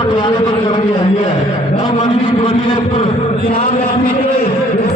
پٹے پر جم دیا آئی ہے پڑھنی کے اوپر نکلے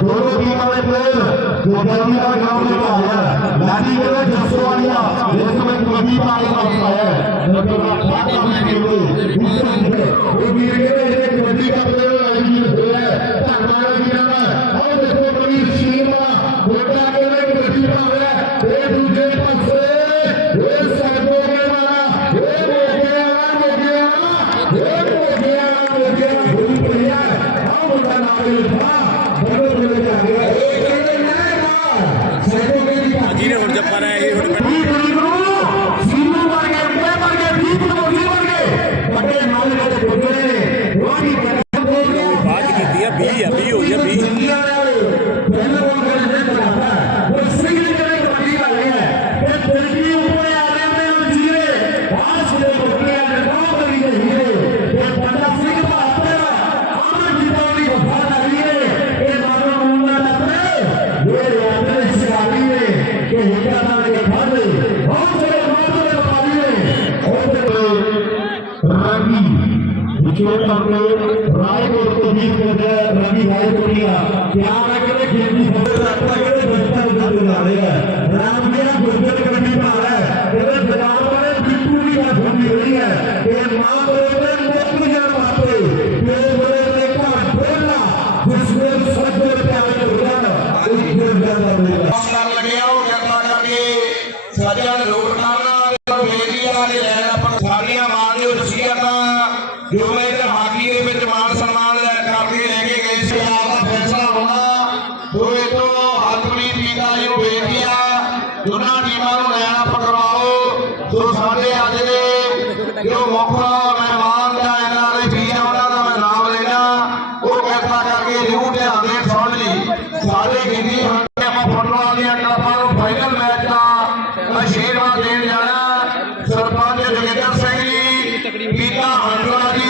दोनों टीमों ने प्लेयर को गर्मी का ग्राउंड में पाया मैंने के लिए जसवालिया जैसे मैं कभी पाए पाया तो मैं बात करने के लिए उससे मुझे एक मेरे के लिए एक कभी का प्लेयर आई मिल गया है तारमारा की नाम है और जैसे कभी श्रीमा बोटा के लिए कभी पाया एक दूसरे पास से رائے گوٹ کبھی کدھر نوی رہے کو سن جی ساری گیری فٹ بال کلبوں فائنل میچ کا آشیرواد دینا سرپنچ جوگر سن جی گیتا ہنسوا جی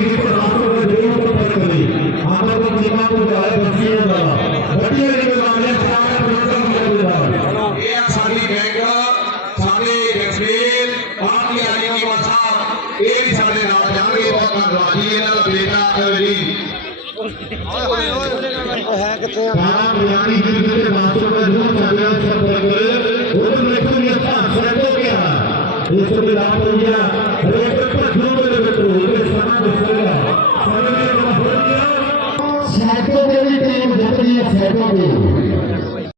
ਆ ਵੀ ਦਾ ਬੇਟਾ ਅਜੇ ਓਏ ਦੇ ਵਿੱਚ ਬਾਤ ਚ ਰਹਿਣਾ ਸਰਦਕੁਰ ਦੇ